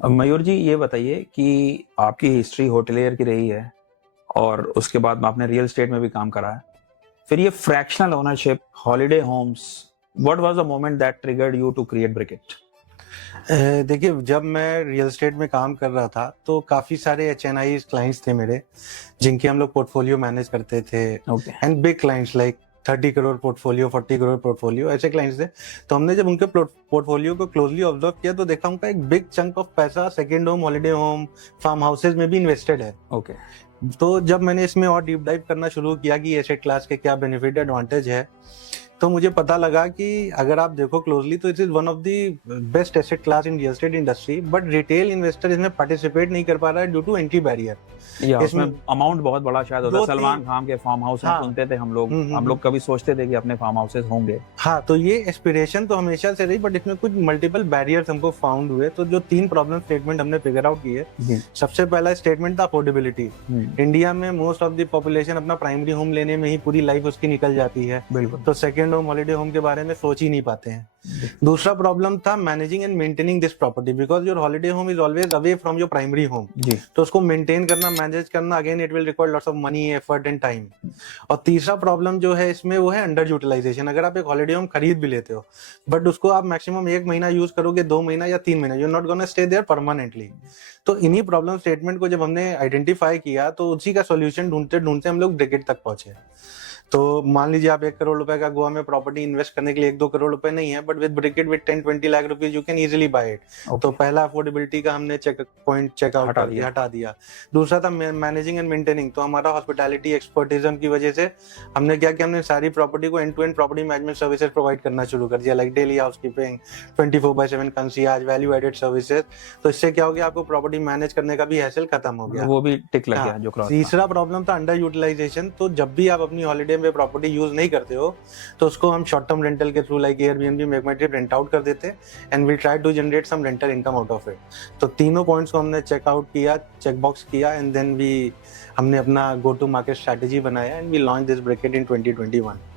अब मयूर जी ये बताइए कि आपकी हिस्ट्री होटलियर की रही है और उसके बाद में आपने रियल एस्टेट में भी काम करा है। फिर ये fractional ownership, holiday homes, what was the moment that triggered you to create Bricket? देखिए, जब मैं रियल एस्टेट में काम कर रहा था तो काफ़ी सारे एचएनआई क्लाइंट्स थे मेरे, जिनके हम लोग पोर्टफोलियो मैनेज करते थे। Okay. And big clients like 30 crore portfolio, 40 crore portfolio, ऐसे क्लाइंट्स थे। तो हमने जब उनके पोर्टफोलियो को क्लोजली ऑब्जर्व किया तो देखा उनका एक बिग चंक ऑफ पैसा second home, holiday home, farm houses में भी इन्वेस्टेड है। ओके। तो जब मैंने इसमें और डीप डाइव करना शुरू किया कि एसेट क्लास के क्या बेनिफिट एडवांटेज है, तो मुझे पता लगा कि अगर आप देखो क्लोजली तो it is one of the best asset class in real estate industry, but retail investor इसमें पार्टिसिपेट नहीं कर पा रहा है ड्यू टू एंट्री बैरियर। या उसमें इसमें अमाउंट बहुत बड़ा शायद होता है। दो सलमान तीन खान के फार्म हाउस में हाँ सुनते थे हम लोग। हम हम्म। लोग कभी सोचते थे कि अपने फार्म हाउसेस होंगे। हाँ, तो ये एस्पिरेशन तो हमेशा से रही, बट इसमें कुछ मल्टीपल बैरियर्स हमको फाउंड हुए। तो जो 3 प्रॉब्लम स्टेटमेंट हमने फिगर आउट किए, जी। सबसे पहला स्टेटमेंट था अफोर्डेबिलिटी। इंडिया में मोस्ट ऑफ द पॉपुलेशन अपना प्राइमरी होम लेने में ही पूरी लाइफ उसकी निकल जाती है, बिल्कुल। तो सेकंड होम, हॉलिडे होम के बारे में सोच ही नहीं पाते हैं। दूसरा प्रॉब्लम था managing and maintaining this property, because your holiday home is always away from your primary home. जी। तो उसको मेंटेन करना, मैनेज करना, again it will require lots of money, effort and time. और तीसरा प्रॉब्लम जो है इसमें वो है अंडर यूटिलाइजेशन। अगर आप एक हॉलिडे होम खरीद भी लेते हो, बट उसको आप मैक्सिमम 1 महीना यूज करोगे, 2 महीना या 3 महीना, you are not gonna stay there permanently. तो इन्हीं प्रॉब्लम स्टेटमेंट को जब हमने आइडेंटिफाई किया तो उसी का सॉल्यूशन ढूंढते ढूंढते हम लोग ब्रिकेट तक पहुंचे। तो मान लीजिए आप 1 करोड़ रुपए का गोवा में प्रॉपर्टी इन्वेस्ट करने के लिए 1-2 करोड़ रुपए नहीं है, but with Bricket with 10-20 lakh rupees you can easily buy it. तो पहला अफोर्डेबिलिटी का हमने चेकआउट हटा दिया। दूसरा था मैनेजिंग एंड मेंटेनिंग। तो हमारा हॉस्पिटैलिटी एक्सपर्टिज्म की वजह से हमने क्या किया, हमने सारी प्रॉपर्टी को end to end property management services provide करना शुरू कर दिया, like daily housekeeping, 24/7 concierge, value added services. तो इससे क्या हो गया, आपको प्रॉपर्टी मैनेज करने का भी हैसल खत्म हो गया, वो भी टिक लग गया जो क्रॉस था। तीसरा प्रॉब्लम था अंडर यूटिलाइजेशन। तो जब भी आप अपनी हॉलिडे में प्रॉपर्टी यूज नहीं करते हो तो उसको हम शॉर्ट टर्म रेंटल के through like Airbnb, MakeMyTrip rent out कर देते and we try to generate some rental income out of it. तो तीनों पॉइंट्स को हमने चेकआउट किया, चेकबॉक्स किया, एंड देन हमने अपना गो टू मार्केट स्ट्रेटेजी बनाया and we launch this Bricket in 2021।